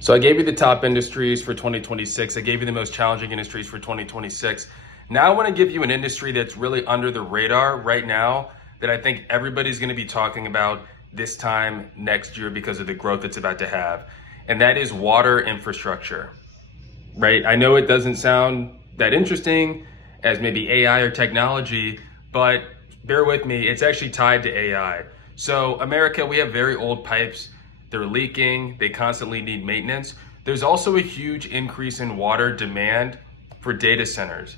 So I gave you the top industries for 2026. I gave you the most challenging industries for 2026. Now I want to give you an industry that's really under the radar right now that I think everybody's going to be talking about this time next year because of the growth it's about to have. And that is water infrastructure, right? I know it doesn't sound that interesting as maybe AI or technology, but bear with me, it's actually tied to AI. So America, we have very old pipes. They're leaking, they constantly need maintenance. There's also a huge increase in water demand for data centers.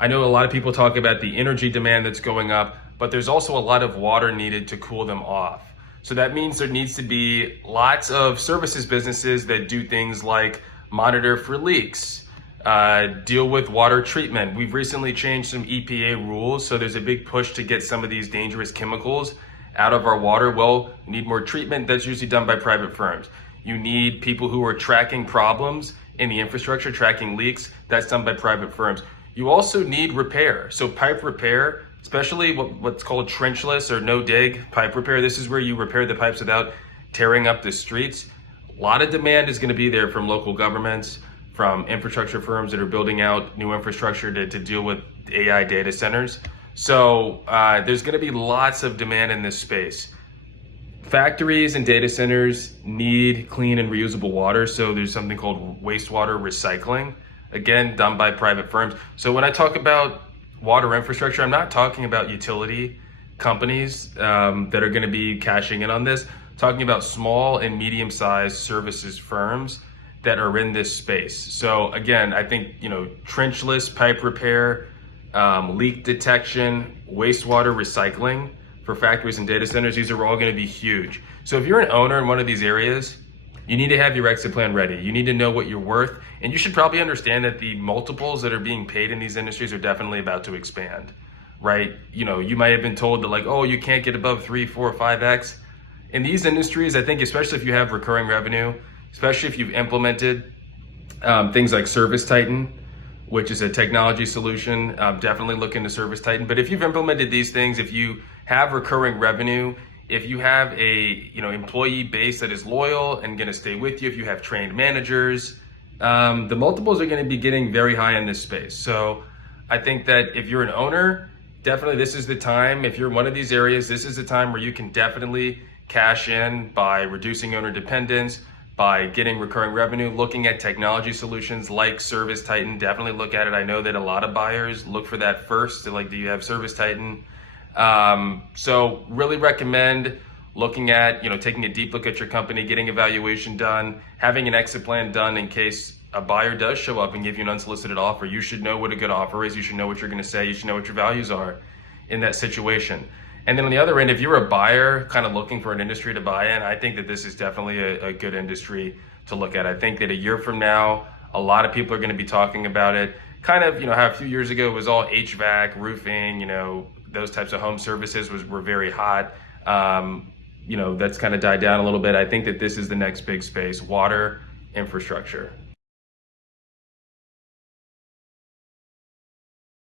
I know a lot of people talk about the energy demand that's going up, but there's also a lot of water needed to cool them off. So that means there needs to be lots of services businesses that do things like monitor for leaks, deal with water treatment. We've recently changed some EPA rules, so there's a big push to get some of these dangerous chemicals out of our water. Well, you need more treatment. That's usually done by private firms. You need people who are tracking problems in the infrastructure, tracking leaks. That's done by private firms. You also need repair. So pipe repair, especially what's called trenchless or no dig pipe repair. This is where you repair the pipes without tearing up the streets. A lot of demand is going to be there from local governments, from infrastructure firms that are building out new infrastructure to deal with AI data centers. So there's going to be lots of demand in this space. Factories and data centers need clean and reusable water. So there's something called wastewater recycling, again, done by private firms. So when I talk about water infrastructure, I'm not talking about utility companies that are going to be cashing in on this. I'm talking about small and medium-sized services firms that are in this space. So again, I think, trenchless pipe repair, leak detection, wastewater recycling for factories and data centers, these are all going to be huge. So if you're an owner in one of these areas, you need to have your exit plan ready. You need to know what you're worth, and you should probably understand that the multiples that are being paid in these industries are definitely about to expand, right? You might have been told that you can't get above 3, 4, 5x. In these industries, I think, especially if you have recurring revenue, especially if you've implemented things like Service Titan, which is a technology solution, definitely look into Service Titan. But if you've implemented these things, if you have recurring revenue, if you have a employee base that is loyal and going to stay with you, if you have trained managers, the multiples are going to be getting very high in this space. So I think that if you're an owner, definitely this is the time. If you're in one of these areas, this is the time where you can definitely cash in by reducing owner dependence, by getting recurring revenue, looking at technology solutions like Service Titan. Definitely look at it. I know that a lot of buyers look for that first. They're like, do you have Service Titan? So really recommend looking at, taking a deep look at your company, getting evaluation done, having an exit plan done in case a buyer does show up and give you an unsolicited offer. You should know what a good offer is. You should know what you're going to say. You should know what your values are in that situation. And then on the other end, if you're a buyer kind of looking for an industry to buy in, I think that this is definitely a good industry to look at. I think that a year from now, a lot of people are going to be talking about it. Kind of, how a few years ago it was all HVAC, roofing, those types of home services were very hot. That's kind of died down a little bit. I think that this is the next big space, water infrastructure.